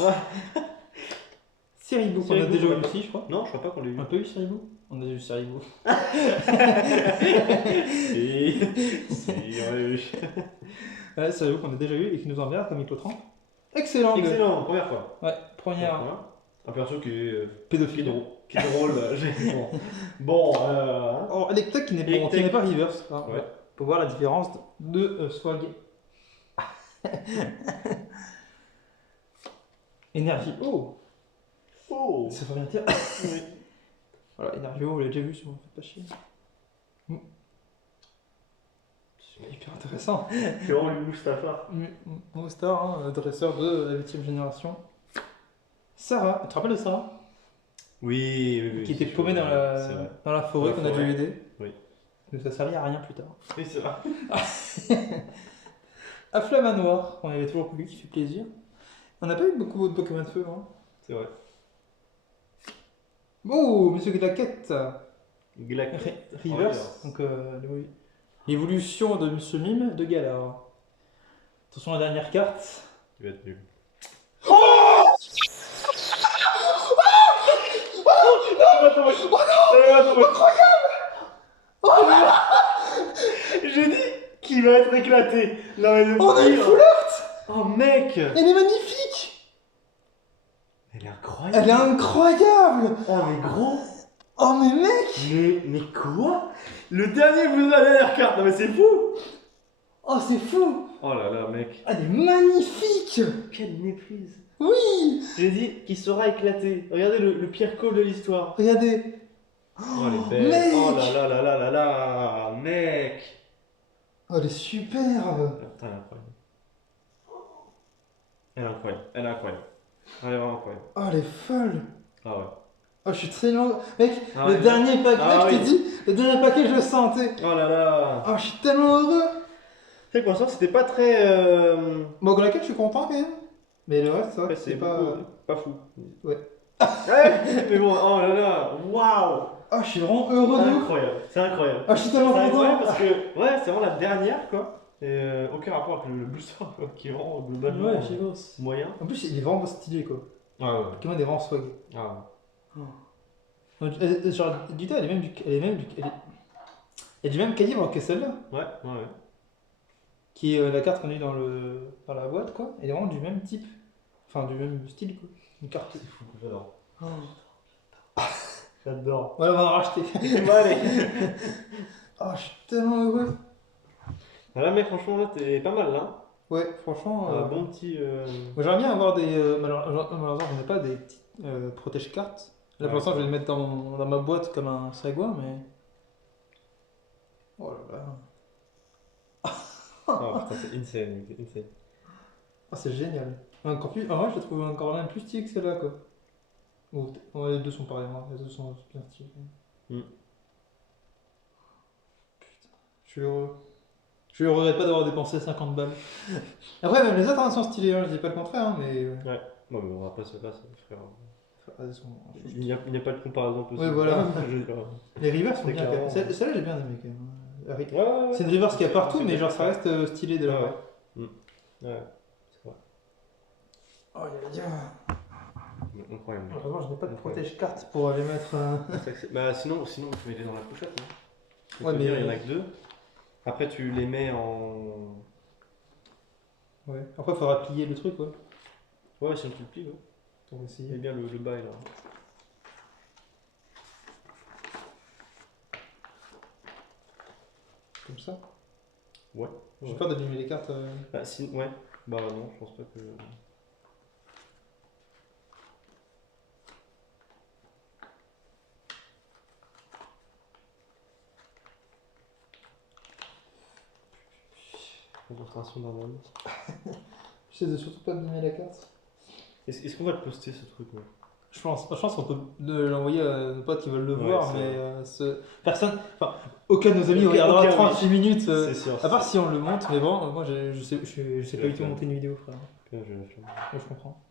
Seribou, qu'on a Seribou, déjà ouais. eu aussi, je crois. Non, je crois pas qu'on l'ait eu. On a pas eu Seribou? On a déjà eu Seribou. Si, on l'a eu. Ouais, Seribou qu'on a déjà eu et qui nous emmerde comme Hippotrampe. Excellent. Excellent, première fois. Ouais, première. Un perso qui est Pédophile. qui est drôle. Bon, Oh, Electek qui n'est pas, Electek. qui n'est pas reverse. Hein, Ouais. Pour voir la différence de swag. Énergie. Oh, Oh. ça veut rien dire. Oui. Voilà, énergie. Oh, vous l'avez déjà vu, si vous ne faites pas chier. C'est hyper intéressant. C'est vraiment le Mustapha. Moustar, hein, dresseur de la 8ème génération. Sarah, tu te rappelles de Sarah? Oui. Qui était c'est paumée sûr, dans c'est vrai. la forêt Dans la qu'on a dû forêt. aider. Oui. Mais ça servait à rien plus tard. Oui, c'est vrai. Afflamanoir, on avait toujours voulu, qui fait plaisir. On n'a pas eu beaucoup de Pokémon de feu, hein. C'est vrai. Oh, Monsieur Glaquette Glac. Reverse, donc l'évolution de Monsieur Mime de Galar. Attention à la dernière carte. Tu vas être nul. J'ai dit qu'il va être éclaté. Non, mais le On a une pire. full art. Oh mec. Elle est magnifique. Elle est incroyable. Elle est incroyable. Oh mais gros. Oh mais mec. Mais quoi? Le dernier vous a la dernière carte. Non mais c'est fou. Oh c'est fou. Oh là là mec. Elle est magnifique. Quelle méprise. Oui. J'ai dit qu'il sera éclaté. Regardez le pire call de l'histoire. Regardez. Oh elle est belle. mec. Oh là là là là là là. Mec. Oh elle est superbe. Putain, elle est incroyable. Elle est incroyable. Elle est incroyable. Elle est vraiment incroyable. Oh elle est folle. Ah ouais. Oh je suis tellement... Mec, Ah le ouais. dernier paquet, Ah je t'ai oui. dit, le dernier paquet je le sentais. Oh là là. Oh je suis tellement heureux. Tu sais, pour l'instant, c'était pas très. Bon, Glaquette, je suis content quand même. Mais le reste, c'est vrai Ouais, que c'est beaucoup- pas... pas fou. Ouais. Ouais, mais bon, oh là là. Waouh. Oh, je suis vraiment heureux C'est de ouf. incroyable. C'est incroyable. Oh, je suis C'est tellement incroyable content. parce que, ouais, c'est vraiment la dernière, quoi. Et aucun rapport avec le booster, quoi, qui rend globalement Ouais, je sais pas. moyen. En plus, il est vraiment stylé, quoi. Ah ouais. Pokémon est vraiment swag. Ah. Genre, Dita, elle est même du... Elle est même du... Elle est du même calibre que celle-là. Ouais, ouais. Qui est la carte qu'on a eu dans la boîte, quoi. Elle est vraiment du même type. Enfin, du même style, quoi. Une carte. C'est fou, j'adore. Oh. J'adore. Ouais, on va en racheter. Bon, allez. Oh, je suis tellement heureux. Ah là, mec, franchement, là, t'es pas mal, là. Ouais, franchement... Un bon petit. Moi, j'aimerais bien avoir des... malheureusement, j'en ai pas des petites protège-cartes. Là, pour Ouais. l'instant, je vais les mettre dans ma boîte comme un sagouin, mais... Oh là là... Oh putain, c'est insane, c'est insane. Ah, c'est génial. Encore plus... En vrai, je le trouve encore même plus stylé que celle-là, quoi. Bon, ouais, les deux sont pareils, hein. Les deux sont bien stylés. Mm. Putain, je suis heureux. Je regrette pas d'avoir dépensé 50 balles. Après, même les autres hein, sont stylés, hein, je dis pas le contraire, hein, mais... Non, mais on va pas se passer, frère. Ah, ils sont- Il n'y a pas de comparaison possible. Ouais, voilà. Je veux dire. Les rivers sont C'est bien. clairement- Celle-là, j'ai bien aimé, quand même. La Ouais, ouais, ouais. C'est une river qu'il y a partout, C'est mais bien. genre, ça reste stylé de la Ouais, part. ouais. Ouais, c'est vrai. Oh, il y a... Incroyable. mec. Heureusement, je n'ai pas de Incroyable. protège-carte pour aller mettre... Bah sinon tu mets les dans la pochette. Hein. Je peux Ouais, te mais- dire, il y en a que deux. Après tu les mets en. Ouais. Après, il faudra plier le truc, ouais. Ouais, si tu le plies, ouais. Pour Il y a essayer. bien le bail là. Comme ça. Ouais. J'ai Ouais. peur d'abîmer les cartes. Bah si, ouais. Bah non, je pense pas que. Concentration d'un homme. J'essaie de surtout pas abîmer la carte. Est-ce qu'on va le poster ce truc là? Je pense qu'on peut l'envoyer à nos potes qui veulent le Ouais, voir, c'est mais vrai. personne, enfin, aucun de nos amis Aucun- regardera aucun, 36 minutes, C'est sûr. à part si on le monte, mais bon, moi je sais pas du tout flemme. monter une vidéo, frère. Putain, j'ai la flemme. Moi, je comprends.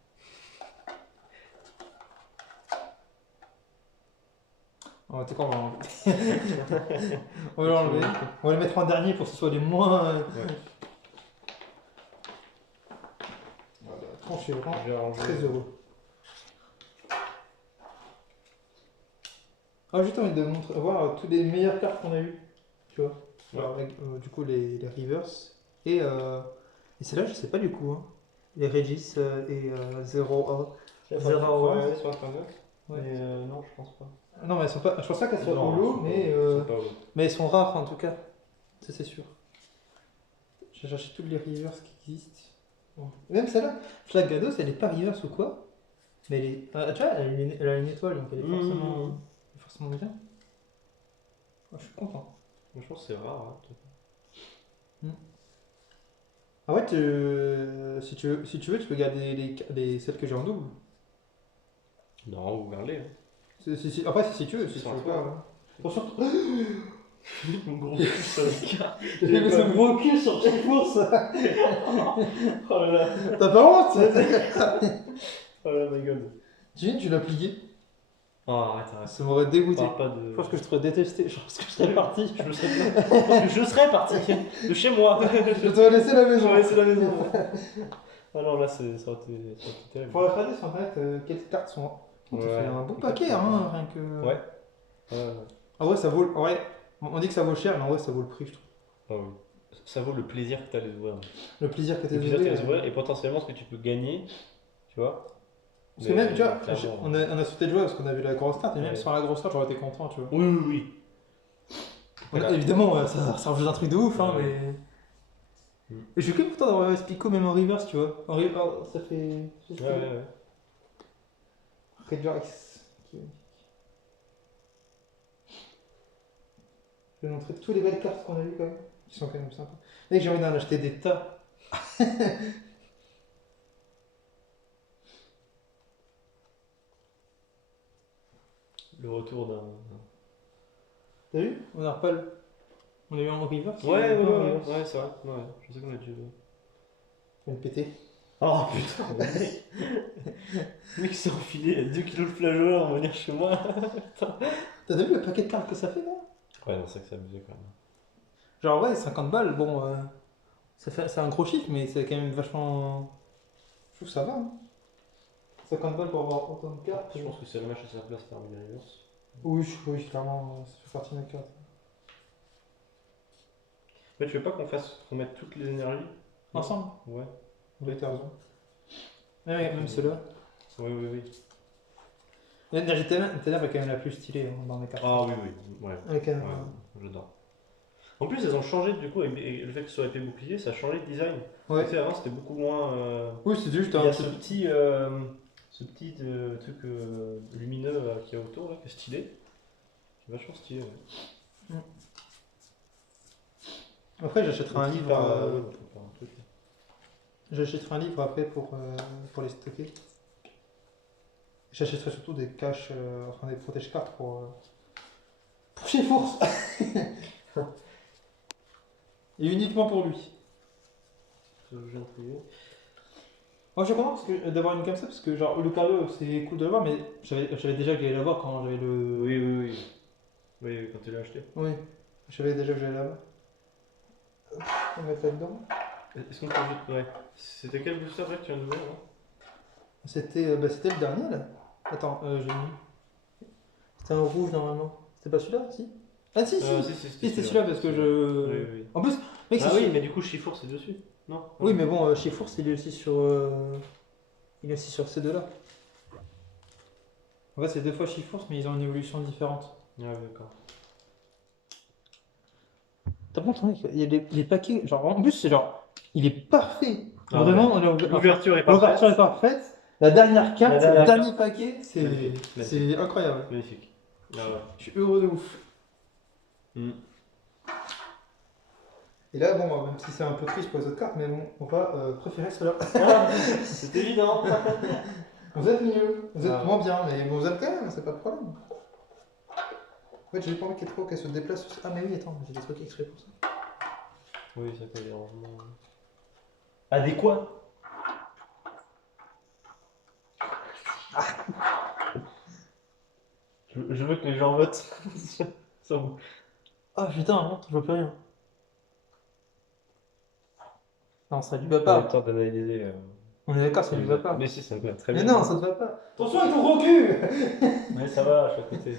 Oh, t'es quoi, on va l'enlever. On va l'enlever. On va les mettre en dernier pour que ce soit les moins. Ouais. Voilà, je suis vraiment J'ai arrangé. très heureux. Ah, juste envie de montrer, voir toutes les meilleures cartes qu'on a eues. Tu vois. Ouais. Alors, du coup, les Rivers. Et celle-là, je sais pas du coup. Hein. Les Regis et 0A. Zero Ouais, sur internet. Ouais. Mais non, je pense pas. Non, mais elles sont pas. Je pense pas qu'elles soient Non, holo, elles sont mais, pas- elles sont pas holo. mais elles sont rares en tout cas. Ça, c'est sûr. J'ai cherché toutes les Rivers qui existent. Bon. Même celle-là, Flag Gados, elle est pas Rivers ou quoi. Mais elle est. Ah, tu vois, elle a une étoile, donc elle est forcément bien. Oh, je suis content. Moi, je pense que c'est rare. Hein. En fait, si tu veux, tu peux garder celles que j'ai en double. Non, vous regardez. Hein. Après, si tu veux, si C'est tu sur veux toi. pas. Attention. Mon gros cul sur les cartes. J'ai mis ce gros cul sur chaque course. Oh là là. T'as pas honte? Oh là my god. Tu l'as plié. Oh arrête, arrête. Ça m'aurait dégoûté. Parle pas de. Je pense que je t'aurais détesté. Je pense que je serais parti. Je serais parti de chez moi. Je t'aurais laissé la maison. J'aurais laissé la maison. Ah non, là, ça aurait été terrible. Pour regarder sur internet quelles cartes sont. Tu Ouais. fais un beau paquet, hein, rien que. Ouais. Ouais. En vrai, ça vaut. Ouais, on dit que ça vaut cher, mais en vrai, ça vaut le prix, je trouve. Ah oui. Ça vaut le plaisir que t'as les ouvrir. Le plaisir que t'as Le plaisir que t'as les d'ouvrir. ouvrir et potentiellement ce que tu peux gagner. Tu vois. Parce que même, tu vois, clairement. on a sauté de joie parce qu'on a vu la grosse carte, et même Ouais. sur la grosse carte, j'aurais été content, tu vois. Oui, oui, oui. Voilà. Évidemment, ça rajoute un truc de ouf, hein, Ouais. mais. Mm. Et je suis que content d'avoir Spico même en reverse, tu vois. En reverse, ça fait. Ouais, ouais. Redrax. Je vais montrer toutes les belles cartes qu'on a vues quand même, qui sont quand même sympas. Mec, j'ai envie d'en acheter des tas. Le retour d'un. T'as vu? On a pas le. On l'a eu en reverse. Ouais, on l'a ouais, pas en ouais, reverse. ouais, c'est vrai. Ouais, je sais qu'on a déjà vu. Je vais le péter. Oh putain, mec. Le mec s'est enfilé 2 kilos de flageolet en venir chez moi. T'as vu le paquet de cartes que ça fait là? Ouais, non, c'est vrai que c'est abusé quand même. Genre, ouais, 50 balles, bon. C'est un gros chiffre, mais c'est quand même vachement. Je trouve que ça va. Hein. 50 balles pour avoir autant de cartes. Je pense que c'est le match à sa place parmi les reverse. Oui, oui, clairement, ça fait partie de mes cartes. Mais tu veux pas qu'on mette toutes les énergies Ensemble? Ouais. Oui, t'as raison. Ouais, ouais, même ceux-là. Oui, oui, oui. L'énergie ténèbres est quand même la plus stylée hein, dans les cartes. Ah oui, oui. Ouais. Elle est quand même, Ouais, j'adore. En plus, elles ont changé du coup, et le fait que ce soit épée bouclier, ça a changé de design. Ouais. Tu sais, avant, c'était beaucoup moins. Oui, c'est juste Il y un a ce petit truc lumineux qu'il y a autour, là, qui est stylé. Qui est vachement stylé, ouais. Après, j'achèterai un livre. Par un truc. J'achèterai un livre après pour les stocker. J'achèterai surtout des caches, enfin des protège-cartes pour chez Force. Et uniquement pour lui. Je viens de trouver. Moi, je suis content d'avoir une comme ça parce que, genre, Lucario, c'est cool de l'avoir, mais j'avais déjà que j'allais l'avoir quand j'avais le. Oui, oui, oui. Oui, quand tu l'as acheté. Oui, je savais déjà que j'allais l'avoir. On va mettre là-dedans. Est-ce qu'on peut juste. Ouais. C'était quel booster là que tu viens d'ouvrir là C'était le dernier là. Attends, j'ai mis. C'était un rouge normalement. C'était pas celui-là, si? Ah, si, si! Si, Si, c'était celui-là parce que je. Oui, oui. En plus, mec, Ah c'est oui, sûr- mais du coup, Chifour c'est dessus. Non Oui, mais bon, chez Force, il est aussi sur. Il est aussi sur ces deux-là. En fait, c'est deux fois chez Force, mais ils ont une évolution différente. Ah oui, d'accord. T'as pas entendu qu'il y a les paquets. Genre, en plus, c'est genre. Il est parfait! Ah Vraiment, L'ouverture est l'ouverture parfaite. est parfaite. La dernière carte, La dernière le dernier paquet, Magnifique. c'est incroyable. Magnifique. Ah ouais. Je suis heureux de ouf. Mm. Et là, bon, même si c'est un peu triste pour les autres cartes, mais bon, on va préférer cela. Ah, c'est évident. Vous êtes mieux, vous êtes Ah. moins bien, mais vous êtes quand même, c'est pas de problème. En fait, j'ai pas envie qu'elle se déplace. Ah, mais oui, attends, j'ai des trucs exprès pour ça. Oui, ça peut dérangement. Adéquat. Je veux que les gens votent. Ça vous. Ah putain, non, je vois plus rien. Non, ça lui va pas. temps d'analyser. On est d'accord, ça lui va pas. Mais si, ça me va très Mais bien. non, ça te va pas. Attention avec ton gros cul. Mais ça va, je suis à côté.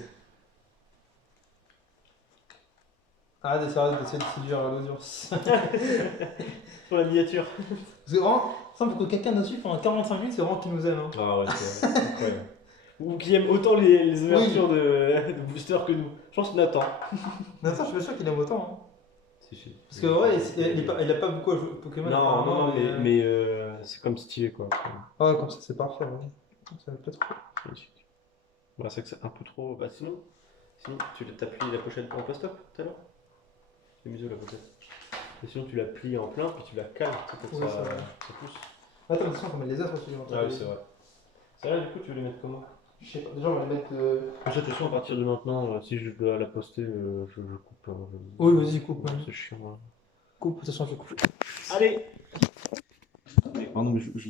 Arrête d'essayer de séduire l'audience. Pour la miniature. Parce que vraiment, ça pour que quelqu'un nous suive pendant 45 minutes, c'est vraiment qu'il nous aime. Hein. Ah ouais, c'est incroyable. Ou qui aime autant les ouvertures de boosters que nous. Je pense Nathan. Nathan, je suis pas sûr qu'il aime autant. Hein. Si, si. Parce que ouais, il a pas beaucoup à jouer au Pokémon. Non, apparemment, non, mais c'est comme stylé quoi. Ah ouais, comme ça, c'est parfait. Ouais. Ça va pas trop. Magnifique. Bah, c'est que c'est un peu trop. Bah, sinon tu t'as plié la pochette en post-op tout à l'heure. C'est miso la pochette. Et sinon, tu la plies en plein, puis tu la cales pour que Oui, ça, c'est vrai. ça pousse. Attends, attention, on va mettre les autres aussi. Ah oui, c'est vrai. Ça là, du coup, tu veux les mettre comment? Je sais pas, déjà on va les mettre. De toute façon, à partir de maintenant, si je dois la poster, je coupe Oui, vas-y, coupe. Hein. C'est chiant. Là. Coupe, de toute façon, je vais couper. Allez. Pardon, mais je dois